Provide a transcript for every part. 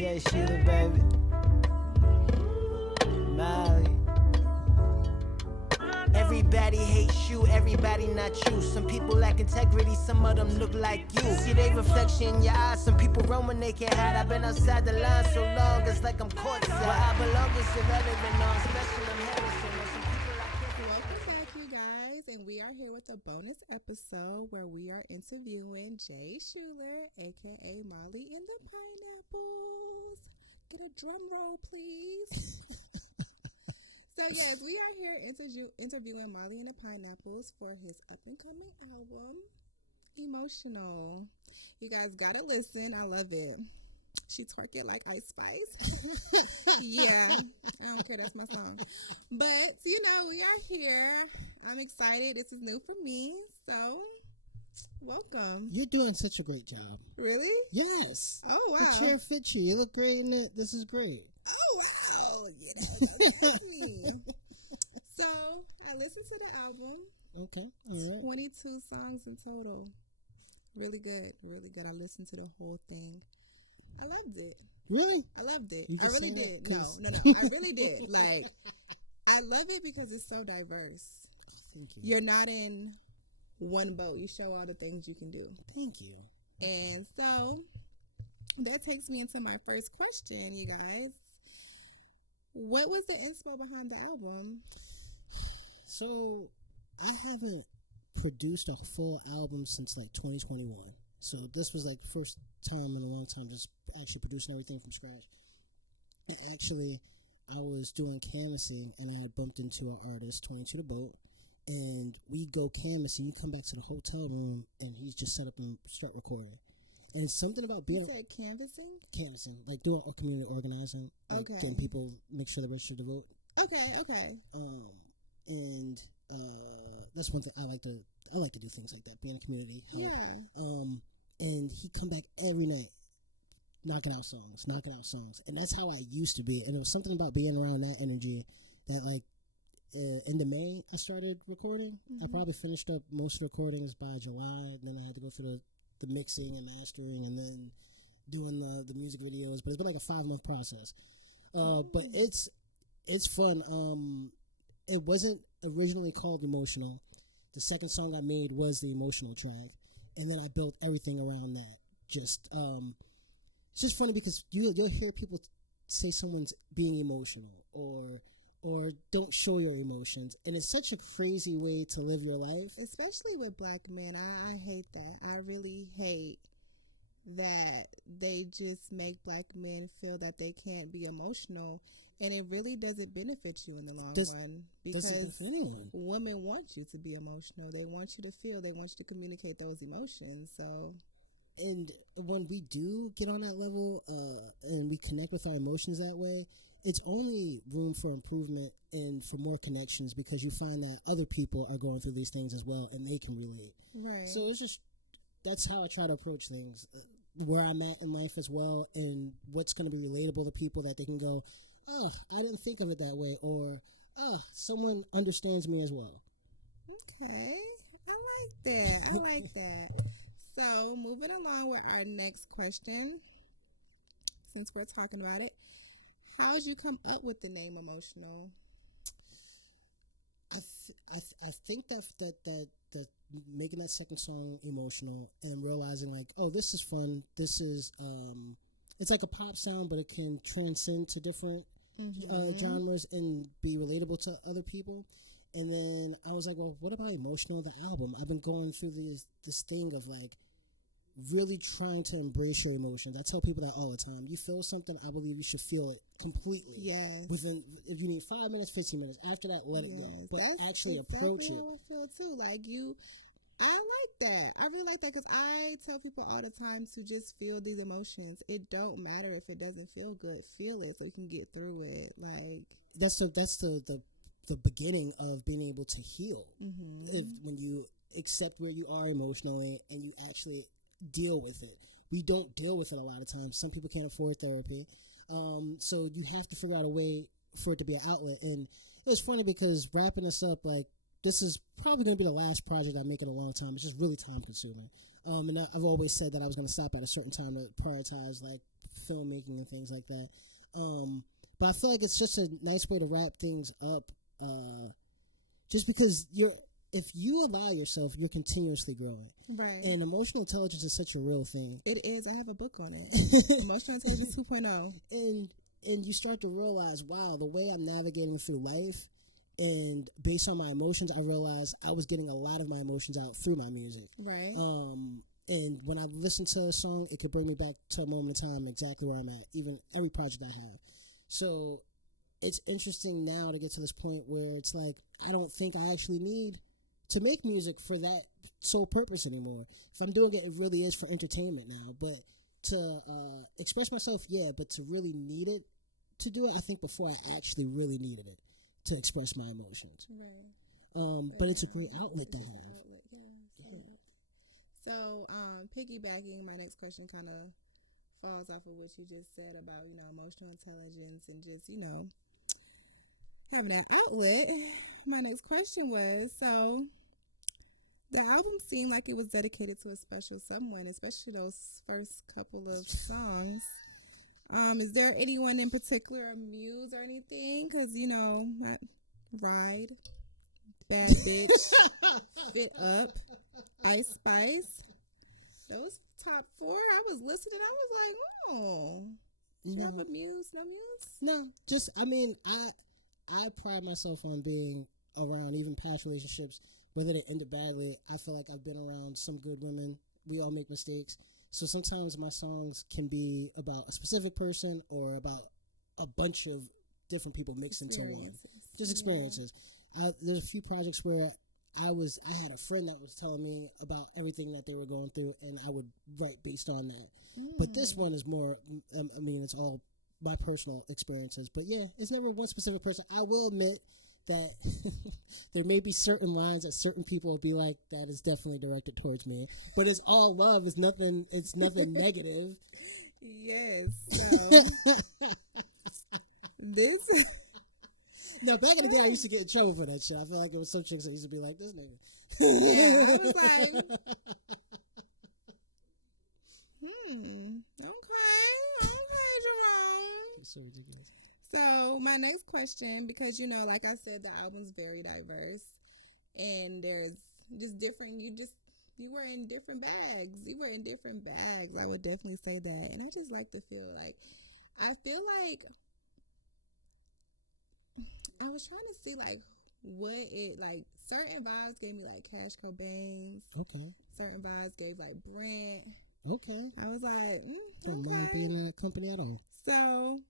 J Shuler, baby. Molly. Everybody hates you, everybody not you. Some people lack integrity, some of them look like you. See they reflection in your eyes, some people run when they can't hide. I've been outside the line so long, it's like I'm courtside. Where I belong is irrelevant, no, I'm special, I'm Harrison. Some people I can't. Welcome back, you guys, and we are here with a bonus episode where we are interviewing J Shuler, aka Molly and the Pineapples. Get a drum roll, please. So yes, we are here interviewing Molly and the Pineapples for his up-and-coming album, Emotional. You guys gotta listen. I love it. She twerk it like Ice Spice. Yeah, I don't care. That's my song. But, we are here. I'm excited. This is new for me. So, welcome. You're doing such a great job. Really? Yes. Oh, wow. The chair fits you. You look great in it. This is great. Oh, wow. That's me. So, I listened to the album. Okay. All right. 22 songs in total. Really good. Really good. I listened to the whole thing. I loved it. Really? I loved it. You I just really say did. that No. I really did. Like, I love it because it's so diverse. Thank you. You're not in one boat. You show all the things you can do. Thank you. And so, that takes me into my first question, you guys. What was the inspo behind the album? So, I haven't produced a full album since like 2021. So this was like the first time in a long time just actually producing everything from scratch. And actually, I was doing canvassing and I had bumped into our artist, 22 The Boat, and we go canvassing. You come back to the hotel room and he's just set up and start recording. And it's something about being... You said canvassing? Canvassing, like doing a community organizing, like okay. Getting people, make sure they're registered to vote. Okay. And that's one thing I like to do things like that, be in a community. Yeah. And he'd come back every night, knocking out songs. And that's how I used to be. And it was something about being around that energy that, like, into May, I started recording. Mm-hmm. I probably finished up most recordings by July. And then I had to go through the mixing and mastering and then doing the music videos. But it's been like a 5-month process. But it's fun. It wasn't originally called Emotional. The second song I made was the emotional track. And then I built everything around that. It's just funny because you'll hear people say someone's being emotional or don't show your emotions. And it's such a crazy way to live your life. Especially with black men. I hate that. I really hate that they just make black men feel that they can't be emotional. And it really doesn't benefit you in the long run because women want you to be emotional. They want you to feel. They want you to communicate those emotions. So, and when we do get on that level and we connect with our emotions that way, it's only room for improvement and for more connections because you find that other people are going through these things as well and they can relate. Right. So that's how I try to approach things, where I'm at in life as well, and what's going to be relatable to people that they can go, oh, I didn't think of it that way, or, oh, someone understands me as well. Okay. I like that. So, moving along with our next question, since we're talking about it, how did you come up with the name Emotional? I think that making that second song Emotional and realizing like, oh, this is fun. This is, it's like a pop sound, but it can transcend to different genres and be relatable to other people. And then I was like, well, what about Emotional, the album? I've been going through this thing of like really trying to embrace your emotions. I tell people that all the time. You feel something, I believe you should feel it completely. Yes. Within, if you need 5 minutes, 15 minutes. After that, let it go. But actually approach it. I would feel too. Like I like that. I really like that because I tell people all the time to just feel these emotions. It don't matter if it doesn't feel good. Feel it so you can get through it. Like that's the beginning of being able to heal. When you accept where you are emotionally and you actually deal with it. We don't deal with it a lot of times. Some people can't afford therapy. So you have to figure out a way for it to be an outlet. And it was funny because wrapping this up, like this is probably going to be the last project I make in a long time. It's just really time consuming. And I've always said that I was going to stop at a certain time to prioritize like filmmaking and things like that. But I feel like it's just a nice way to wrap things up. Just because if you allow yourself, you're continuously growing. Right. And emotional intelligence is such a real thing. It is. I have a book on it. Emotional Intelligence 2.0. And you start to realize, wow, the way I'm navigating through life, and based on my emotions, I realized I was getting a lot of my emotions out through my music. Right. And when I listen to a song, it could bring me back to a moment in time exactly where I'm at, even every project I have. So it's interesting now to get to this point where it's like, I don't think I actually need to make music for that sole purpose anymore. If I'm doing it, it really is for entertainment now. But to express myself, yeah, but to really need it to do it, I think before I actually really needed it to express my emotions. Right. But it's a great outlet to have. Yeah. So, piggybacking, my next question kind of falls off of what you just said about, emotional intelligence and just, having that outlet. My next question was, so the album seemed like it was dedicated to a special someone, especially those first couple of songs. Is there anyone in particular, a muse or anything? Because, Ride, Bad Bitch, Fit Up, Ice Spice. Those top 4, I was listening. I was like, oh. Do you have a muse? No muse? No. Just, I pride myself on being around even past relationships, whether they ended badly. I feel like I've been around some good women. We all make mistakes. So sometimes my songs can be about a specific person or about a bunch of different people mixed into one. Just experiences. There's a few projects where I had a friend that was telling me about everything that they were going through, and I would write based on that. But this one is more, it's all my personal experiences. But yeah, it's never one specific person. I will admit that there may be certain lines that certain people will be like, that is definitely directed towards me. But it's all love. It's nothing negative. Yes. So, this... Now, back in the day, I used to get in trouble for that shit. I feel like there was some chicks that used to be like, this nigga. Yeah, I was like, okay, Jerome. So ridiculous. So, my next question, because, like I said, the album's very diverse, and there's just different, you were in different bags. I would definitely say that. And I just like to feel like, I was trying to see, like, certain vibes gave me, like, Cash Cobain's. Okay. Certain vibes gave, like, Brent. Okay. I was like, Don't mind being in that company at all. So,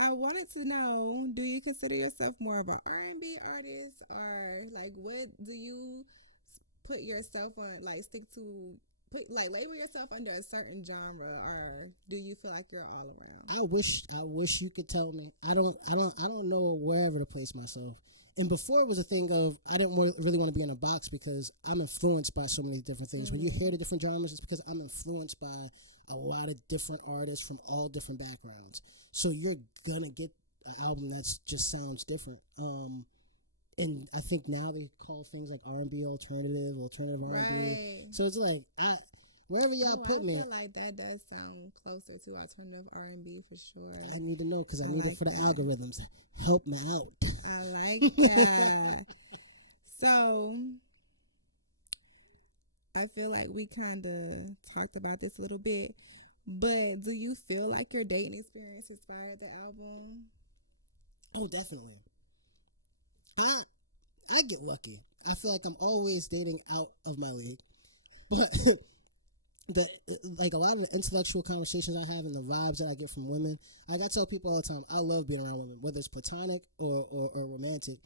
I wanted to know, do you consider yourself more of an R&B artist, or, like, what do you put yourself on, like, label yourself under a certain genre, or do you feel like you're all around? I wish you could tell me. I don't know wherever to place myself. And before it was a thing of, I didn't really want to be in a box because I'm influenced by so many different things. When you hear the different genres, it's because I'm influenced by a lot of different artists from all different backgrounds. So you're gonna get an album that's just sounds different. And I think now they call things like R&B alternative R&B. Right. So it's like, wherever y'all put me. I feel like that does sound closer to alternative R&B for sure. I need to know because I need it for the algorithms. Help me out. I like that. So, I feel like we kind of talked about this a little bit, but do you feel like your dating experience inspired the album? Oh, definitely. I get lucky. I feel like I'm always dating out of my league, but a lot of the intellectual conversations I have and the vibes that I get from women, like I tell people all the time, I love being around women, whether it's platonic or romantic.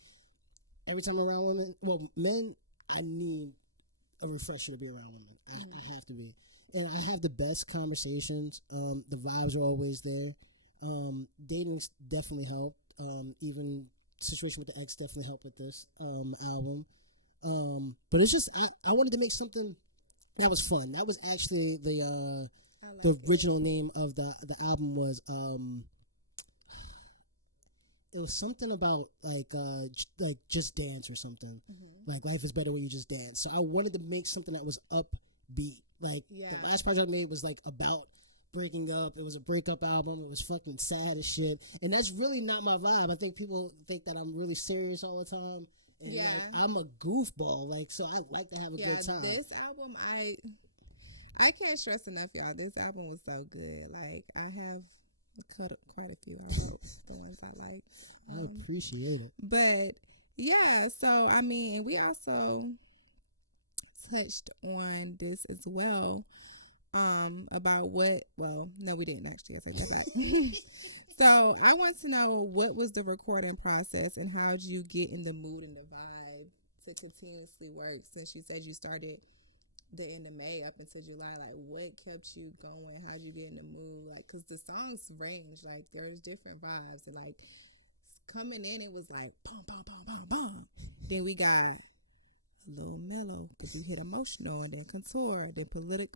Every time I'm around men, I need a refresher to be around women. I have to be, and I have the best conversations. The vibes are always there. Dating's definitely helped. Even situation with the ex definitely helped with this album. But it's just I wanted to make something that was fun. That was actually the original name of the album was it was something about like Just Dance or something. Like Life is Better When You Just Dance. So I wanted to make something that was upbeat. Like the last project I made was like about breaking up. It was a breakup album. It was fucking sad as shit. And that's really not my vibe. I think people think that I'm really serious all the time. And like, I'm a goofball. Like, so I like to have a good time. This album, I can't stress enough, y'all. This album was so good. Like, I have cut up quite a few. I wrote the ones I like. I appreciate it. But yeah, so I mean, and we also touched on this as well. About what? Well, no, we didn't actually. I'll take that back. So I want to know, what was the recording process and how did you get in the mood and the vibe to continuously work? Since you said you started the end of May up until July, like what kept you going? How did you get in the mood? Like, cause the songs range, like there's different vibes, and like coming in, it was like boom, boom, boom, boom, boom. Then we got a little mellow because we hit emotional, and then contour, then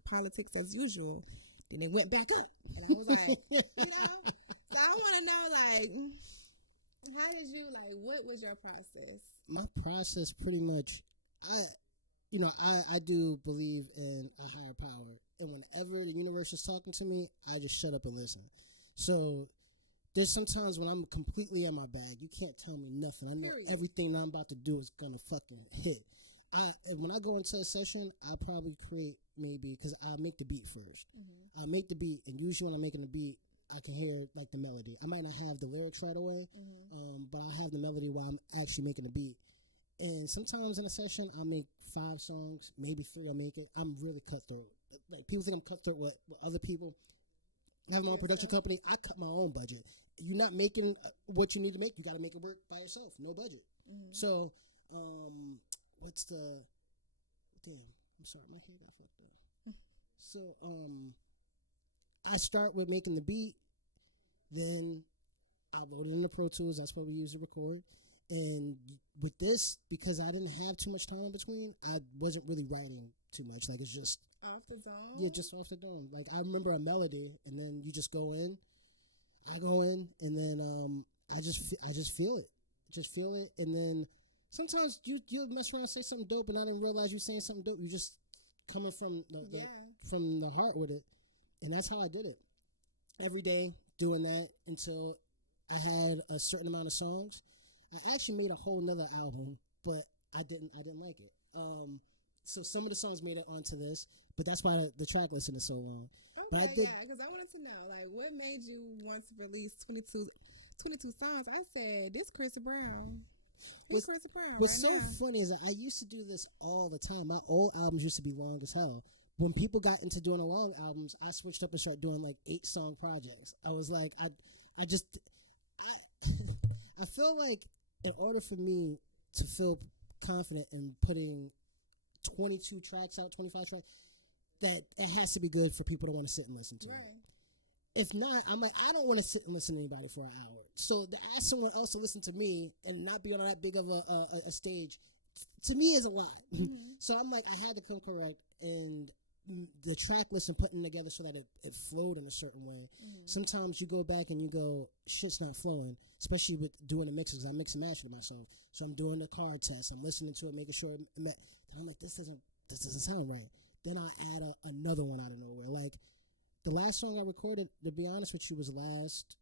politics as usual. Then it went back up, and I was like, you know. So I want to know, like, how did you, like, what was your process? My process pretty much, I do believe in a higher power. And whenever the universe is talking to me, I just shut up and listen. So there's sometimes when I'm completely in my bag, you can't tell me nothing. I know everything I'm about to do is going to fucking hit. When I go into a session, I probably create maybe, because I make the beat first. I make the beat, and usually when I'm making the beat, I can hear like the melody. I might not have the lyrics right away, but I have the melody while I'm actually making the beat. And sometimes in a session, I'll make 5 songs, maybe 3 I'll make it. I'm really cutthroat. Like people think I'm cutthroat with other people. I have my own production company. I cut my own budget. You're not making what you need to make. You got to make it work by yourself. No budget. So, what's the? Damn, I'm sorry, my hair got fucked up. So, I start with making the beat. Then I load it into Pro Tools. That's what we use to record. And with this, because I didn't have too much time in between, I wasn't really writing too much. Like, it's just off the dome. Yeah, just off the dome. Like, I remember a melody, and then you just go in. I go in, and then I just feel it. Just feel it, and then sometimes you mess around and say something dope, and I didn't realize you saying something dope. You just coming from the heart with it, and that's how I did it. Every day doing that until I had a certain amount of songs. I actually made a whole nother album, but I didn't like it. So some of the songs made it onto this, but that's why the track listing is so long. Okay, but I did, because I wanted to know, like, what made you want to release 22 songs? I said, this Chris Brown. What's so funny is that I used to do this all the time. My old albums used to be long as hell. When people got into doing the long albums, I switched up and started doing like 8-song projects. I was like, I feel like in order for me to feel confident in putting 22 tracks out, 25 tracks, that it has to be good for people to want to sit and listen to it. If not, I'm like, I don't want to sit and listen to anybody for an hour. So to ask someone else to listen to me and not be on that big of a stage, to me is a lot. So I'm like, I had to come correct, and the track list and putting together so that it flowed in a certain way. Sometimes you go back and you go, shit's not flowing, especially with doing the mixes. I mix and master myself, so I'm doing the chord test. I'm listening to it, making sure. And I'm like, this doesn't sound right. Then I add another one out of nowhere. Like the last song I recorded, to be honest with you, was last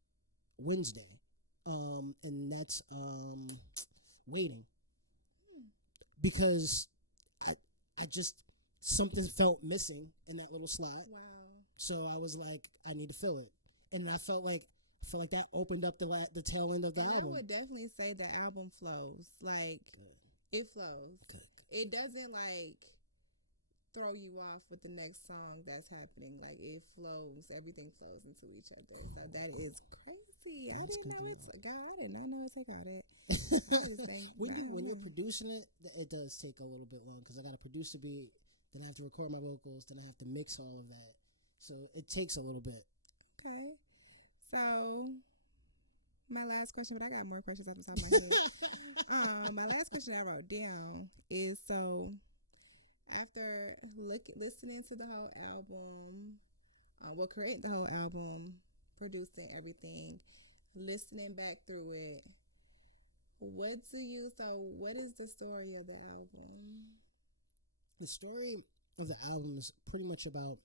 Wednesday, and that's Waiting, because I just. Something felt missing in that little slot. Wow. So I was like, I need to fill it. And I felt like that opened up the tail end of the album. I would definitely say the album flows. Like, it flows. Good. It doesn't, like, throw you off with the next song that's happening. Like, it flows. Everything flows into each other. So that is crazy. I did not know it took all that. When you're producing it, it does take a little bit long, because I got to produce the beat. Then I have to record my vocals. Then I have to mix all of that. So it takes a little bit. Okay. So my last question, but I got more questions off the top of my head. My last question I wrote down is, so after listening to the whole album, creating the whole album, producing everything, listening back through it, what is the story of the album? The story of the album is pretty much about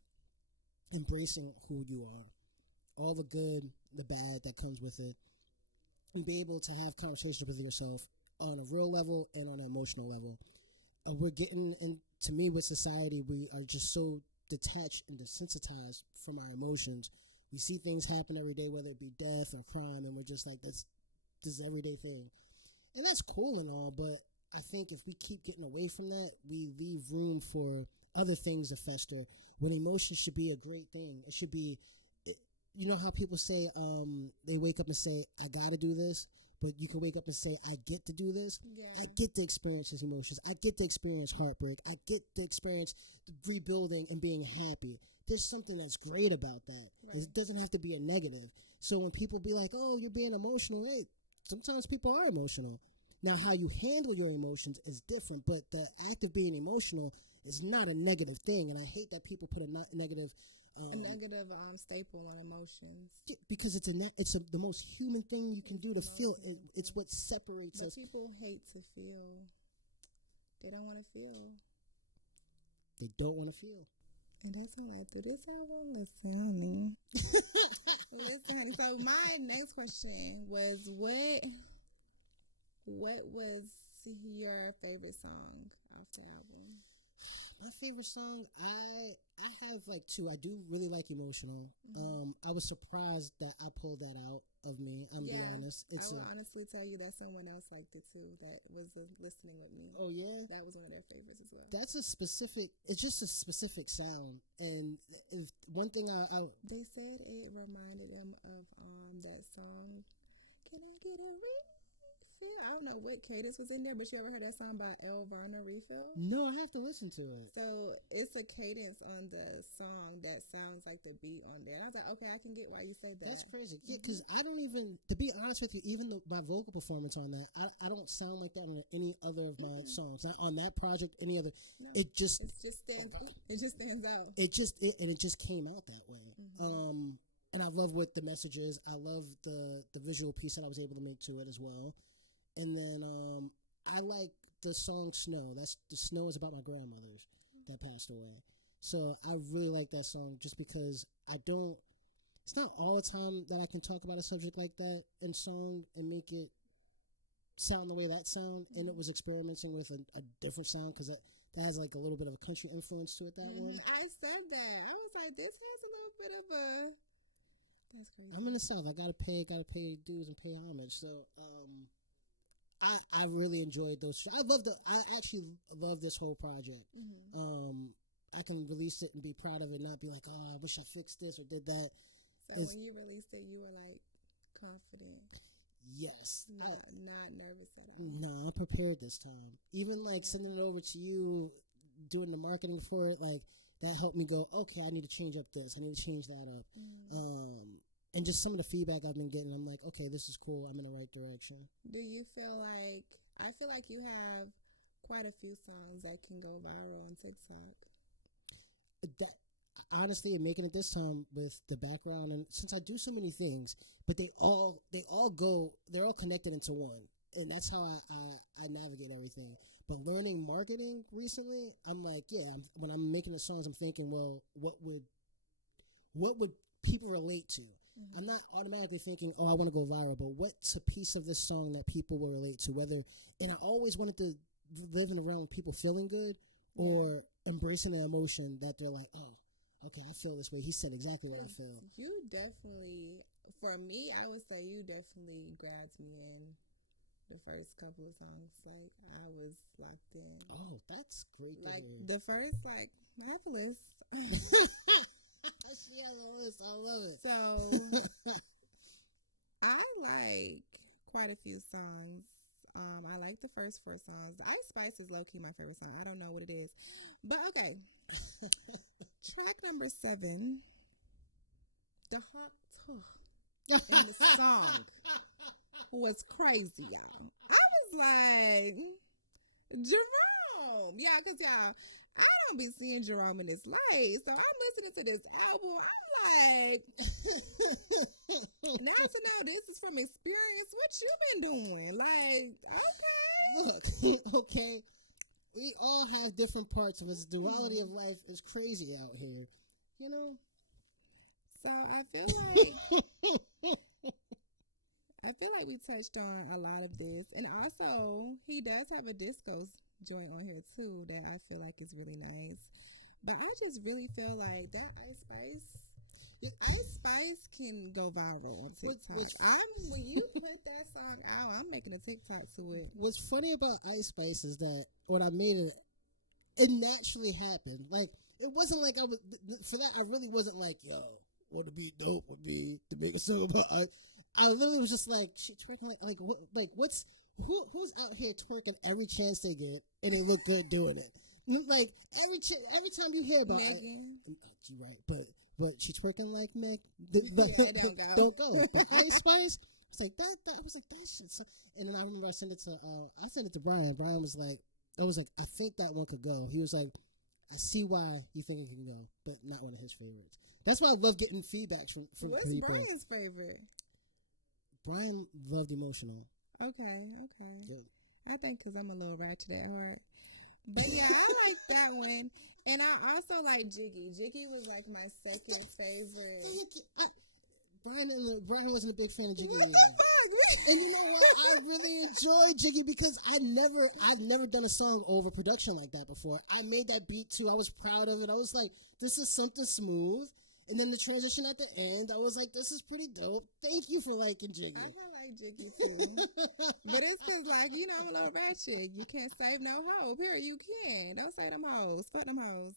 embracing who you are, all the good, the bad that comes with it, and be able to have conversations with yourself on a real level and on an emotional level. We're getting, and to me, with society, we are just so detached and desensitized from our emotions. We see things happen every day, whether it be death or crime, and we're just like, this is an everyday thing. And that's cool and all, but I think if we keep getting away from that, we leave room for other things to fester, when emotion should be a great thing. It should be, you know how people say, they wake up and say, I gotta do this, but you can wake up and say, I get to do this. Yeah. I get to experience these emotions. I get to experience heartbreak. I get to experience rebuilding and being happy. There's something that's great about that. Right. It doesn't have to be a negative. So when people be like, oh, you're being emotional, hey, sometimes people are emotional. Now, how you handle your emotions is different, but the act of being emotional is not a negative thing. And I hate that people put a negative staple on emotions. Because it's the most human thing you can do to feel. It's what separates us. People hate to feel. They don't want to feel. They don't want to feel. And that's all I through this album. Listen. Listen. So my next question was, what was your favorite song off the album? My favorite song, I have like two. I do really like Emotional. I was surprised that I pulled that out of me. I'm be honest. I will honestly tell you that someone else liked it too. That was listening with me. Oh yeah, that was one of their favorites as well. That's it's just a specific sound. And if one thing they said it reminded them of that song. Can I get a refill? I don't know what cadence was in there, but you ever heard that song by Elvana Refill? No, I have to listen to it. So it's a cadence on the song that sounds like the beat on there. I was like, okay, I can get why you say that. That's crazy. Yeah, because I don't even, to be honest with you, even my vocal performance on that, I don't sound like that on any other of my songs. Not on that project, any other. No, it just stands out. It just came out that way. And I love what the message is. I love the visual piece that I was able to make to it as well. And then I like the song Snow. The Snow is about my grandmothers that passed away. So I really like that song just because it's not all the time that I can talk about a subject like that in song and make it sound the way that sound. And it was experimenting with a different sound because that has like a little bit of a country influence to it, that one. I said that. I was like, this has a little bit of a... That's crazy. I'm in the South. I gotta pay dues and pay homage. So I really enjoyed those. I actually love this whole project. I can release it and be proud of it, not be like, oh, I wish I fixed this or did that. So when you released it, you were like confident. Yes. Not nervous at all. No, I'm prepared this time. Even like sending it over to you, doing the marketing for it, like that helped me go, okay, I need to change up this. I need to change that up. And just some of the feedback I've been getting, I'm like, okay, this is cool. I'm in the right direction. Do you feel like, I feel like you have quite a few songs that can go viral on TikTok. That honestly, making it this time with the background, and since I do so many things, but they're all connected into one. And that's how I navigate everything. But learning marketing recently, I'm like, when I'm making the songs, I'm thinking, well, what would people relate to? I'm not automatically thinking, oh, I want to go viral, but what's a piece of this song that people will relate to? And I always wanted to live in a realm of people feeling good or embracing the emotion that they're like, oh, okay, I feel this way. He said exactly what I feel. You definitely, for me, I would say you definitely grabbed me in the first couple of songs. Like, I was locked in. Oh, that's great to hear. The first, marvelous. She has a list. I love it. So I like quite a few songs. I like the first 4 songs. The Ice Spice is low-key my favorite song. I don't know what it is. But okay. Track number 7. The hot in the song was crazy, y'all. I was like, Jerome. Yeah, because y'all, I don't be seeing Jerome in this light. So I'm listening to this album. I'm like, now to know this is from experience. What you been doing? Like, okay. Look, okay, we all have different parts of us. Duality of life is crazy out here, you know. So I feel like we touched on a lot of this, and also he does have a disco joint on here too that I feel like is really nice. But I just really feel like that Ice Spice can go viral on TikTok. When you put that song out, I'm making a TikTok to it. What's funny about Ice Spice is that when I made it naturally happened. Like, it wasn't like I was, for that, I really wasn't like, yo, what would be dope would be to make a song about Ice. I literally was just like, she twerking who's out here twerking every chance they get and they look good doing it? Like, every time you hear about Megan. you're right, but she twerking like Meg. Don't go. But Ice Spice, I was like that. I was like that shit. So, and then I remember I sent it to Brian. Brian was like, I think that one could go. He was like, I see why you think it can go, but not one of his favorites. That's why I love getting feedback from What's people. Brian's favorite? Brian loved Emotional. Okay. Yeah. I think because I'm a little ratchet at heart. But yeah, I like that one. And I also like Jiggy. Jiggy was like my second favorite. Brian wasn't a big fan of Jiggy. What the fuck? And you know what? I really enjoy Jiggy because I've never done a song over production like that before. I made that beat too. I was proud of it. I was like, this is something smooth. And then the transition at the end, I was like, this is pretty dope. Thank you for liking Jiggy. I like Jiggy too. But it's because, like, you know, I'm a little ratchet. You can't save no hoe. Here, you can. Don't say them hoes. Fuck them hoes.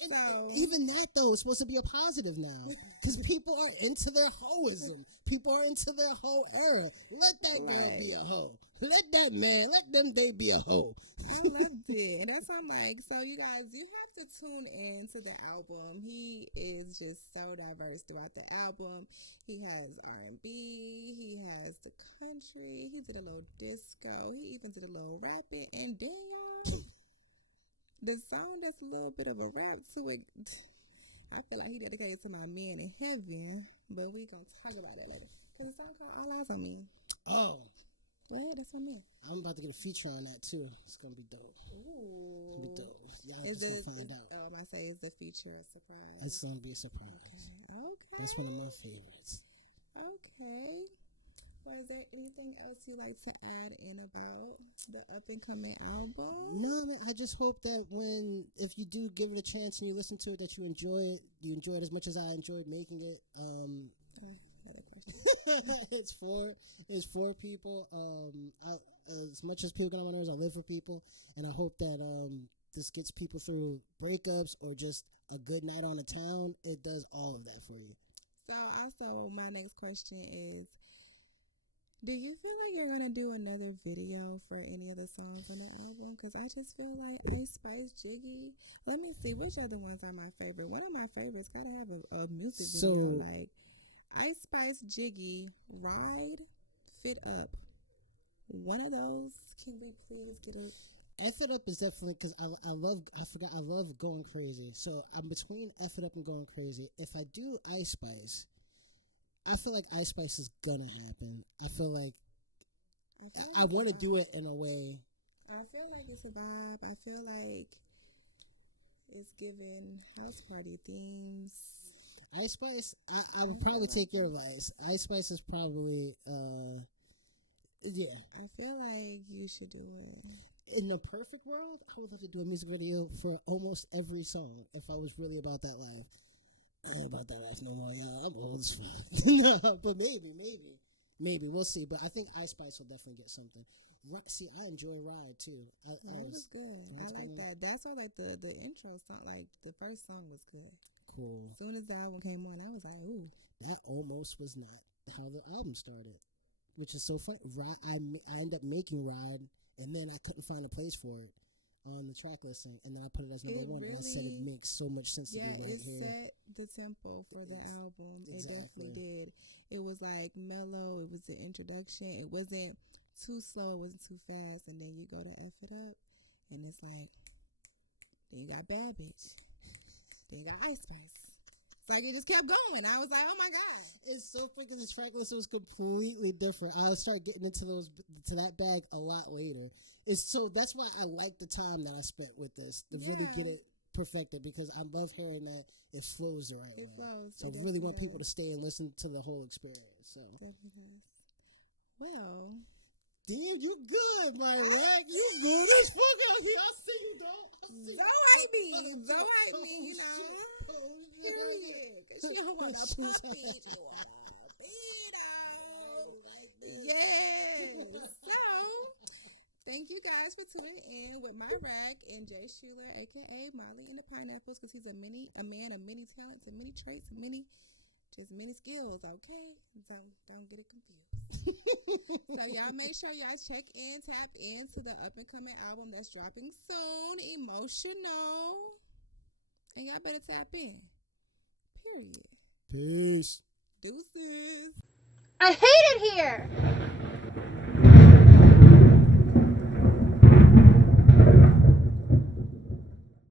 So even that, though, is supposed to be a positive now. Because people are into their hoism. People are into their hoe era. Let that girl be a hoe. Let they be a hoe. I loved it. And that's why I'm like, so you guys, you have to tune in to the album. He is just so diverse throughout the album. He has R&B. He has the country. He did a little disco. He even did a little rapping. And then, y'all, the song that's a little bit of a rap to it, I feel like he dedicated to my man in heaven. But we going to talk about that later. Because the song called All Eyes on Me. Oh. Well, that's what I meant. I'm about to get a feature on that too. It's gonna be dope. Ooh. It's gonna be dope. Y'all just gonna find out. Oh, I might say is the feature a surprise. It's gonna be a surprise. Okay. That's one of my favorites. Okay. Well, is there anything else you like to add in about the up and coming album? No, man. I just hope that if you do give it a chance and you listen to it, that you enjoy it. You enjoy it as much as I enjoyed making it. Another question. it's for people. As much as people get on my nerves, I live for people, and I hope that this gets people through breakups or just a good night on the town. It does all of that for you. So, also, my next question is, do you feel like you're gonna do another video for any of the songs on the album? Because I just feel like Ice Spice, Jiggy. Let me see, which other ones are my favorite? One of my favorites gotta have a music video like Ice Spice, Jiggy, Ride, Fit Up. One of those, can we please get a... F It Up is definitely, because I love Going Crazy. So I'm between F It Up and Going Crazy. If I do Ice Spice, I feel like Ice Spice is gonna happen. I feel like I want to do it in a way. I feel like it's a vibe. I feel like it's giving house party themes. Ice Spice, I would probably take your advice. Ice Spice is probably, yeah. I feel like you should do it. In the perfect world, I would love to do a music video for almost every song if I was really about that life. I ain't about that life no more, y'all. I'm old as fuck. No, but maybe. We'll see. But I think Ice Spice will definitely get something. See, I enjoy Ride, too. That was good. I like that. That's what, like, the intro song, like, the first song was good. Cool. As soon as the album came on, I was like, ooh. That almost was not how the album started, which is so funny. I ended up making Ride, and then I couldn't find a place for it on the track listing, and then I put it as number one, and I said it makes so much sense to be right here. Yeah, it set the tempo for the album. Exactly. It definitely did. It was, like, mellow. It was the introduction. It wasn't too slow. It wasn't too fast, and then you go to F It Up, and it's like... Then you got Bad Bitch. Then you got Ice Spice. It's like it just kept going. I was like, oh my God. It's so freaking the track list was completely different. I started getting into that bag a lot later. That's why I like the time that I spent with this to really get it perfected, because I love hearing that it flows the right way. Flows. So I really want people to stay and listen to the whole experience. So well, damn, you good, Myraq. You good as fuck out here. I see you, dog. Don't hate me, you know. Period. Because she don't want a puppy. She want a beetle. Yes. So, thank you guys for tuning in with Myraq and J Shuler, a.k.a. Molly and the Pineapples, because he's a man of many talents and many traits and many skills, okay? Don't get it confused. So y'all make sure y'all tap into the up and coming album that's dropping soon, Emotional. And y'all better tap in. Period. Peace. Deuces. I hate it here!